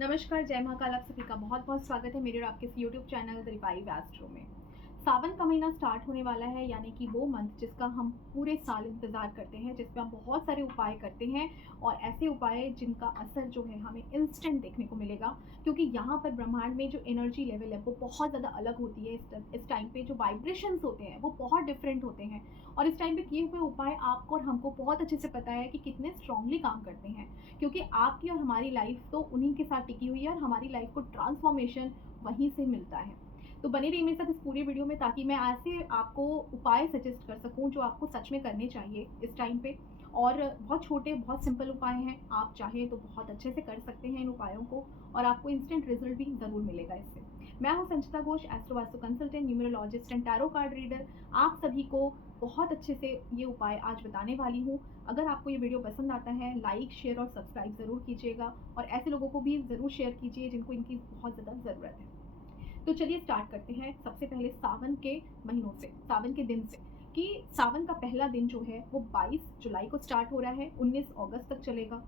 नमस्कार, जय महाकाल। आप सभी का बहुत बहुत स्वागत है मेरे और आपके इस YouTube channel the revive astro में। सावन का महीना स्टार्ट होने वाला है, यानी कि वो मंथ जिसका हम पूरे साल इंतजार करते हैं, जिसमें हम बहुत सारे उपाय करते हैं और ऐसे उपाय जिनका असर जो है हमें इंस्टेंट देखने को मिलेगा, क्योंकि यहाँ पर ब्रह्मांड में जो एनर्जी लेवल है वो बहुत ज़्यादा अलग होती है। इस टाइम पे जो वाइब्रेशंस होते हैं वो बहुत डिफरेंट होते हैं और इस टाइम पे किए हुए उपाय आपको और हमको बहुत अच्छे से पता है कि कितने स्ट्रांगली काम करते हैं, क्योंकि आपकी और हमारी लाइफ तो उन्हीं के साथ टिकी हुई है और हमारी लाइफ को ट्रांसफॉर्मेशन वहीं से मिलता है। तो बने रहिए मेरे साथ इस पूरे वीडियो में, ताकि मैं ऐसे आपको उपाय सजेस्ट कर सकूं जो आपको सच में करने चाहिए इस टाइम पे। और बहुत छोटे बहुत सिंपल उपाय हैं, आप चाहें तो बहुत अच्छे से कर सकते हैं इन उपायों को और आपको इंस्टेंट रिजल्ट भी ज़रूर मिलेगा इससे। मैं हूं Sanchita Ghosh, astro vastu consultant, numerologist and tarot card reader. आप सभी को बहुत अच्छे से ये उपाय आज बताने वाली हूँ। अगर आपको ये वीडियो पसंद आता है, लाइक शेयर और सब्सक्राइब ज़रूर कीजिएगा और ऐसे लोगों को भी ज़रूर शेयर कीजिए जिनको इनकी बहुत ज़्यादा ज़रूरत है। तो चलिए स्टार्ट करते हैं सबसे पहले सावन के महीनों से, सावन के दिन से। कि सावन का पहला दिन जो है वो 22 जुलाई को स्टार्ट हो रहा है, 19 अगस्त तक चलेगा।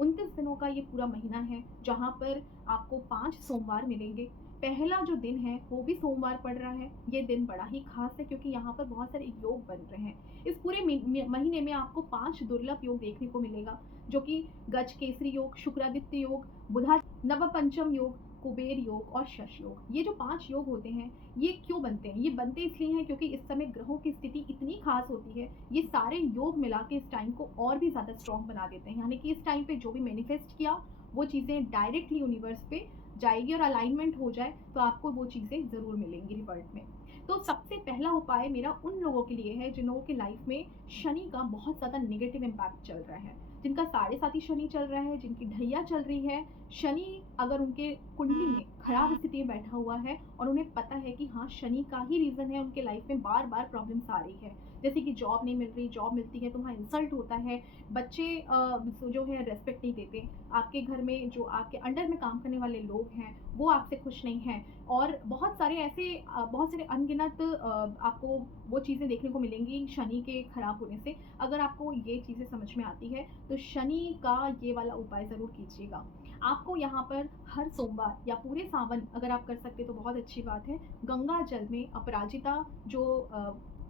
29 दिनों का ये पूरा महीना है, जहाँ पर आपको 5 सोमवार मिलेंगे। पहला जो दिन है वो भी सोमवार पड़ रहा है। ये दिन बड़ा ही खास है क्योंकि यहाँ पर बहुत सारे योग बन रहे हैं। इस पूरे महीने में आपको 5 दुर्लभ योग देखने को मिलेगा, जो कि गज केसरी योग, शुक्रादित्य योग, बुधा नवपंचम योग, कुबेर योग और शश योग। ये जो 5 योग होते हैं, ये क्यों बनते हैं? ये बनते इसलिए हैं क्योंकि इस समय ग्रहों की स्थिति इतनी खास होती है। ये सारे योग मिला के इस टाइम को और भी ज़्यादा स्ट्रॉन्ग बना देते हैं, यानी कि इस टाइम पे जो भी मैनिफेस्ट किया वो चीज़ें डायरेक्टली यूनिवर्स पे जाएगी और अलाइनमेंट हो जाए तो आपको वो चीज़ें ज़रूर मिलेंगी रिवर्ट में। तो सबसे पहला उपाय मेरा उन लोगों के लिए है जिन लोगों की लाइफ में शनि का बहुत ज़्यादा नेगेटिव इम्पैक्ट चल रहा है, जिनका 7.5 शनि चल रहा है, जिनकी ढैया चल रही है। शनि अगर उनके कुंडली में खराब स्थिति में बैठा हुआ है और उन्हें पता है कि हाँ, शनि का ही रीज़न है उनके लाइफ में बार बार प्रॉब्लम्स आ रही है, जैसे कि जॉब नहीं मिल रही, जॉब मिलती है तो वहाँ इंसल्ट होता है, बच्चे जो है रेस्पेक्ट नहीं देते, आपके घर में जो आपके अंडर में काम करने वाले लोग हैं वो आपसे खुश नहीं हैं, और बहुत सारे ऐसे बहुत सारे अनगिनत आपको वो चीज़ें देखने को मिलेंगी शनि के खराब होने से। अगर आपको ये चीज़ें समझ में आती है तो शनि का ये वाला उपाय ज़रूर कीजिएगा। आपको यहाँ पर हर सोमवार या पूरे सावन अगर आप कर सकते तो बहुत अच्छी बात है। गंगा जल में अपराजिता जो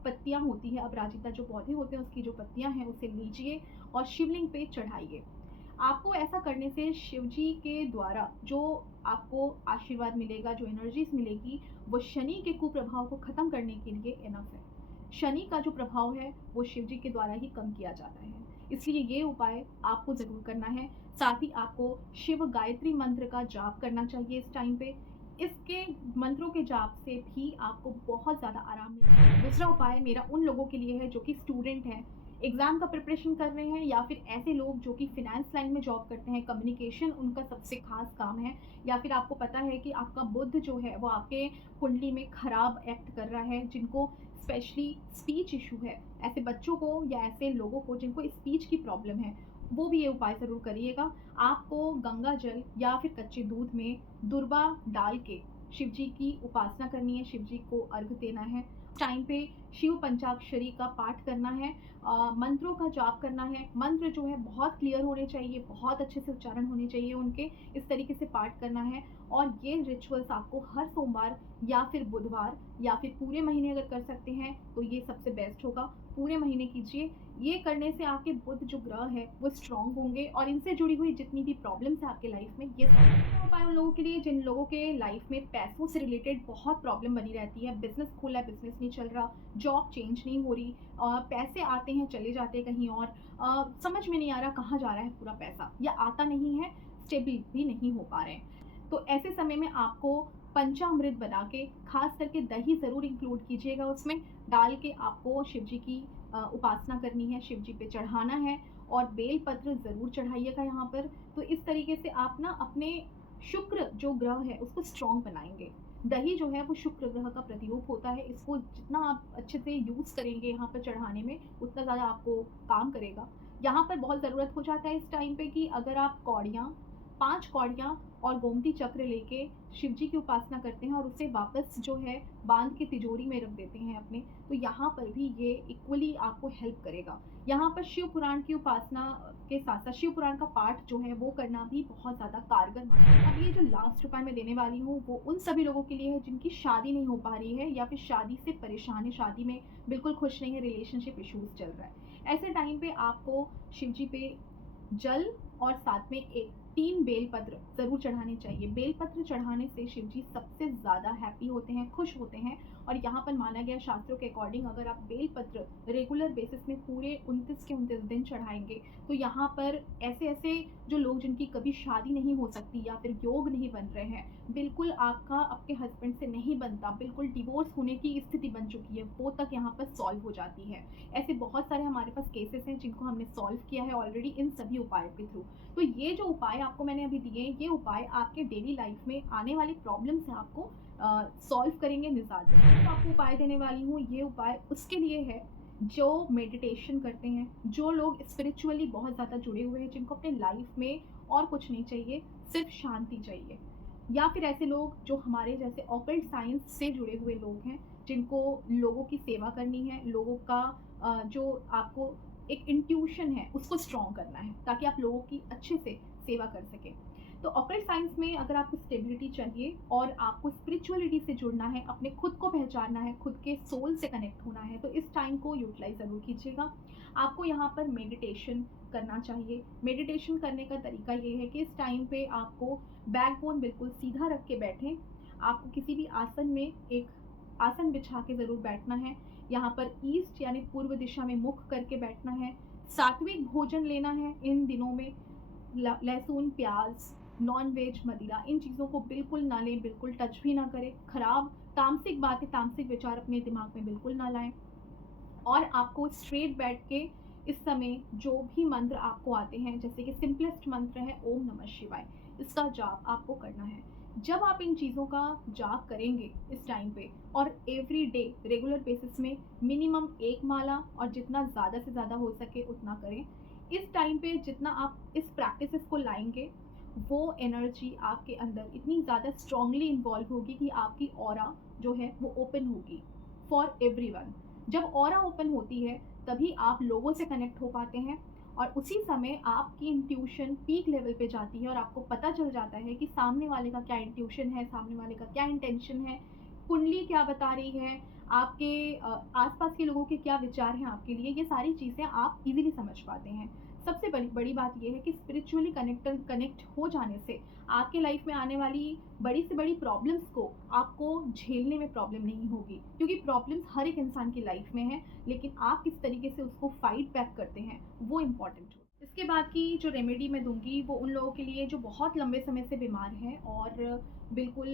पत्तियाँ होती है, अपराजिता जो पौधे होते हैं उसकी जो पत्तियाँ हैं उसे लीजिए और शिवलिंग पे चढ़ाइए। आपको ऐसा करने से शिव जी के द्वारा जो आपको आशीर्वाद मिलेगा, जो एनर्जीज मिलेगी, वो शनि के कुप्रभाव को खत्म करने के लिए इनफ है। शनि का जो प्रभाव है वो शिव जी के द्वारा ही कम किया जाता है, इसलिए ये उपाय आपको ज़रूर करना है। साथ ही आपको शिव गायत्री मंत्र का जाप करना चाहिए इस टाइम पे। इसके मंत्रों के जाप से भी आपको बहुत ज़्यादा आराम मिलेगा। दूसरा उपाय मेरा उन लोगों के लिए है जो कि स्टूडेंट हैं, एग्ज़ाम का प्रिपरेशन कर रहे हैं, या फिर ऐसे लोग जो कि फिनेंस लाइन में जॉब करते हैं, कम्युनिकेशन उनका सबसे खास काम है, या फिर आपको पता है कि आपका बुध जो है वो आपके कुंडली में खराब एक्ट कर रहा है, जिनको स्पेशली स्पीच इशू है, ऐसे बच्चों को या ऐसे लोगों को जिनको स्पीच की प्रॉब्लम है, वो भी ये उपाय ज़रूर करिएगा। आपको गंगा जल या फिर कच्चे दूध में दुर्वा डाल के शिव जी की उपासना करनी है, शिव जी को अर्घ देना है। टाइम पे शिव पंचाक्षरी का पाठ करना है, मंत्रों का जाप करना है। मंत्र जो है बहुत क्लियर होने चाहिए, बहुत अच्छे से उच्चारण होने चाहिए उनके, इस तरीके से पाठ करना है। और ये रिचुअल्स आपको हर सोमवार या फिर बुधवार या फिर पूरे महीने अगर कर सकते हैं तो ये सबसे बेस्ट होगा। पूरे महीने कीजिए। ये करने से आपके बुध जो ग्रह है वो स्ट्रांग होंगे और इनसे जुड़ी हुई जितनी भी प्रॉब्लम्स है आपके लाइफ में, ये सब उपाय उन लोगों के लिए जिन लोगों के लाइफ में पैसों से रिलेटेड बहुत प्रॉब्लम बनी रहती है। बिजनेस खोला है, बिजनेस नहीं चल रहा, जॉब चेंज नहीं हो रही, पैसे आते हैं चले जाते हैं कहीं और, समझ में नहीं आ रहा कहाँ जा रहा है पूरा पैसा, या आता नहीं है, स्टेबल भी नहीं हो पा रहे हैं। तो ऐसे समय में आपको पंचामृत बना के, खास करके दही ज़रूर इंक्लूड कीजिएगा उसमें, डाल के आपको शिव जी की उपासना करनी है, शिव जी पे चढ़ाना है और बेल पत्र ज़रूर चढ़ाइएगा यहाँ पर। तो इस तरीके से आप ना अपने शुक्र जो ग्रह है उसको स्ट्रॉन्ग बनाएंगे। दही जो है वो शुक्र ग्रह का प्रतिरूप होता है, इसको जितना आप अच्छे से यूज़ करेंगे यहाँ पर चढ़ाने में उतना ज़्यादा आपको काम करेगा। यहाँ पर बहुत ज़रूरत हो जाता है इस टाइम पे कि अगर आप कौड़ियाँ, 5 कौड़ियाँ और गोमती चक्र लेके शिव जी की उपासना करते हैं और उसे वापस जो है बांध के तिजोरी में रख देते हैं अपने, तो यहाँ पर भी ये इक्वली आपको हेल्प करेगा। यहाँ पर शिव पुराण की उपासना के साथ साथ शिव पुराण का पाठ जो है वो करना भी बहुत ज़्यादा कारगर माना है। अब ये जो लास्ट उपाय मैं देने वाली हूँ वो उन सभी लोगों के लिए है जिनकी शादी नहीं हो पा रही है या फिर शादी से परेशान है, शादी में बिल्कुल खुश नहीं है, रिलेशनशिप इश्यूज चल रहा है। ऐसे टाइम पे आपको शिव जी पे जल और साथ में एक 3 बेलपत्र ज़रूर चढ़ाने चाहिए। बेलपत्र चढ़ाने से शिव जी सबसे ज़्यादा हैप्पी होते हैं, खुश होते हैं। और यहाँ पर माना गया शास्त्रों के अकॉर्डिंग अगर आप बेलपत्र रेगुलर बेसिस में पूरे 29 के 29 दिन चढ़ाएंगे तो यहाँ पर ऐसे ऐसे जो लोग जिनकी कभी शादी नहीं हो सकती या फिर योग नहीं बन रहे हैं, बिल्कुल आपका आपके हस्बैंड से नहीं बनता, बिल्कुल डिवोर्स होने की स्थिति बन चुकी है, वो तक यहाँ पर सॉल्व हो जाती है। ऐसे बहुत सारे हमारे पास केसेस हैं जिनको हमने सॉल्व किया है ऑलरेडी इन सभी उपायों के थ्रू। तो ये जो उपाय आपको मैंने अभी दिए, ये उपाय आपके डेली लाइफ में आने वाली प्रॉब्लम से आपको सॉल्व करेंगे, निजात देंगे। तो आपको उपाय देने वाली हूँ, ये उपाय उसके लिए है जो मेडिटेशन करते हैं, जो लोग स्पिरिचुअली बहुत ज़्यादा जुड़े हुए हैं, जिनको अपने लाइफ में और कुछ नहीं चाहिए, सिर्फ शांति चाहिए, या फिर ऐसे लोग जो हमारे जैसे ऑकल्ट साइंस से जुड़े हुए लोग हैं, जिनको लोगों की सेवा करनी है, लोगों का जो आपको एक इंट्यूशन है उसको स्ट्रॉन्ग करना है ताकि आप लोगों की अच्छे से सेवा कर सकें। तो ऑकल्ट साइंस में अगर आपको स्टेबिलिटी चाहिए और आपको स्पिरिचुअलिटी से जुड़ना है, अपने खुद को पहचानना है, खुद के सोल से कनेक्ट होना है, तो इस टाइम को यूटिलाइज ज़रूर कीजिएगा। आपको यहाँ पर मेडिटेशन करना चाहिए। मेडिटेशन करने का तरीका ये है कि इस टाइम पे आपको बैकबोन बिल्कुल सीधा रख के बैठें। आपको किसी भी आसन में एक आसन बिछा के ज़रूर बैठना है। यहाँ पर ईस्ट यानी पूर्व दिशा में मुख करके बैठना है। सात्विक भोजन लेना है इन दिनों में। लहसुन, प्याज, नॉन वेज, मदिरा, इन चीज़ों को बिल्कुल ना लें, बिल्कुल टच भी ना करें। खराब तामसिक बातें, तामसिक विचार अपने दिमाग में बिल्कुल ना लाएं। और आपको स्ट्रेट बैठ के इस समय जो भी मंत्र आपको आते हैं, जैसे कि सिंपलेस्ट मंत्र है ओम नमः शिवाय, इसका जाप आपको करना है। जब आप इन चीज़ों का जाप करेंगे इस टाइम पे और एवरी डे रेगुलर बेसिस में मिनिमम 1 माला और जितना ज़्यादा से ज़्यादा हो सके उतना करें। इस टाइम पे जितना आप इस प्रैक्टिसेस को लाएंगे वो एनर्जी आपके अंदर इतनी ज़्यादा स्ट्रांगली इन्वॉल्व होगी कि आपकी ऑरा जो है वो ओपन होगी फॉर एवरीवन। जब ऑरा ओपन होती है तभी आप लोगों से कनेक्ट हो पाते हैं और उसी समय आपकी इंट्यूशन पीक लेवल पे जाती है और आपको पता चल जाता है कि सामने वाले का क्या इंट्यूशन है, सामने वाले का क्या इंटेंशन है, कुंडली क्या बता रही है, आपके आसपास के लोगों के क्या विचार हैं आपके लिए। ये सारी चीज़ें आप इजीली समझ पाते हैं। सबसे बड़ी बात यह है कि स्पिरिचुअली कनेक्ट हो जाने से आपके लाइफ में आने वाली बड़ी से बड़ी प्रॉब्लम्स को आपको झेलने में प्रॉब्लम नहीं होगी, क्योंकि प्रॉब्लम्स हर एक इंसान की लाइफ में है, लेकिन आप किस तरीके से उसको फाइट बैक करते हैं वो इम्पॉर्टेंट हो। इसके बाद की जो रेमेडी मैं दूंगी वो उन लोगों के लिए जो बहुत लंबे समय से बीमार हैं और बिल्कुल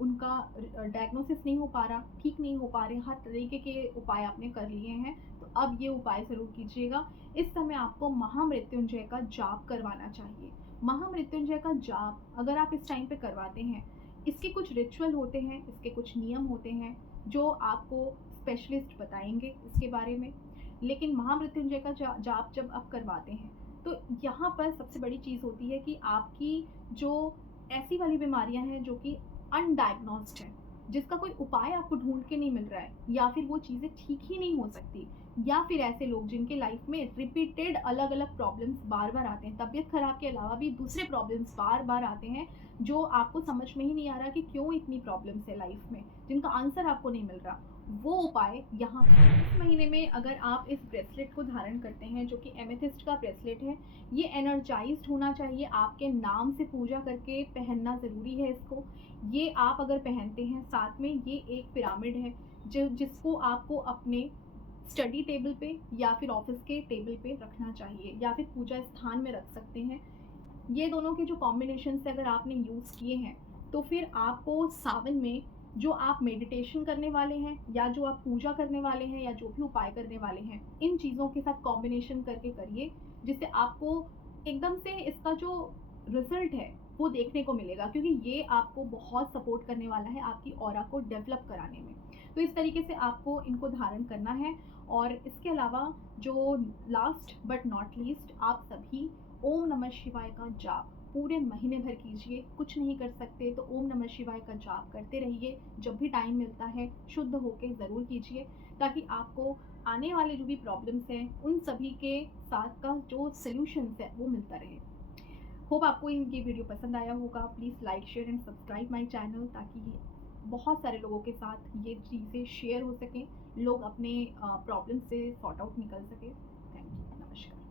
उनका डायग्नोसिस नहीं हो पा रहा, ठीक नहीं हो पा रहे, हर तरीके के उपाय आपने कर लिए हैं, तो अब ये उपाय ज़रूर कीजिएगा। इस समय आपको महामृत्युंजय का जाप करवाना चाहिए। महामृत्युंजय का जाप अगर आप इस टाइम पे करवाते हैं, इसके कुछ रिचुअल होते हैं, इसके कुछ नियम होते हैं जो आपको स्पेशलिस्ट बताएंगे इसके बारे में। लेकिन महामृत्युंजय का जाप जब आप करवाते हैं तो यहाँ पर सबसे बड़ी चीज़ होती है कि आपकी जो ऐसी वाली बीमारियां हैं जो कि अनडायग्नोस्ड है, जिसका कोई उपाय आपको ढूंढ के नहीं मिल रहा है, या फिर वो चीज़ें ठीक ही नहीं हो सकती, या फिर ऐसे लोग जिनके लाइफ में रिपीटेड अलग अलग प्रॉब्लम्स बार बार आते हैं, तबीयत खराब के अलावा भी दूसरे प्रॉब्लम्स बार बार आते हैं जो आपको समझ में ही नहीं आ रहा कि क्यों इतनी प्रॉब्लम्स है लाइफ में, जिनका आंसर आपको नहीं मिल रहा। वो उपाय यहाँ इस महीने में अगर आप इस ब्रेसलेट को धारण करते हैं जो कि एमेथिस्ट का ब्रेसलेट है, ये एनर्जाइज्ड होना चाहिए, आपके नाम से पूजा करके पहनना ज़रूरी है इसको। ये आप अगर पहनते हैं, साथ में ये एक पिरामिड है जिसको आपको अपने स्टडी टेबल पे या फिर ऑफिस के टेबल पे रखना चाहिए, या फिर पूजा स्थान में रख सकते हैं। ये दोनों के जो कॉम्बिनेशन से अगर आपने यूज़ किए हैं तो फिर आपको सावन में जो आप मेडिटेशन करने वाले हैं या जो आप पूजा करने वाले हैं या जो भी उपाय करने वाले हैं, इन चीज़ों के साथ कॉम्बिनेशन करके करिए, जिससे आपको एकदम से इसका जो रिजल्ट है वो देखने को मिलेगा, क्योंकि ये आपको बहुत सपोर्ट करने वाला है आपकी ऑरा को डेवलप कराने में। तो इस तरीके से आपको इनको धारण करना है। और इसके अलावा जो लास्ट बट नॉट लीस्ट, आप सभी ओम नमः शिवाय का जाप पूरे महीने भर कीजिए। कुछ नहीं कर सकते तो ओम नमः शिवाय का जाप करते रहिए। जब भी टाइम मिलता है शुद्ध होके ज़रूर कीजिए, ताकि आपको आने वाले जो भी प्रॉब्लम्स हैं उन सभी के साथ का जो सॉल्यूशंस है वो मिलता रहे। होप आपको ये वीडियो पसंद आया होगा। Please like share and subscribe my channel, ताकि बहुत सारे लोगों के साथ ये चीज़ें शेयर हो सकें, लोग अपने प्रॉब्लम से सॉर्ट आउट निकल सकें। Thank you. नमस्कार।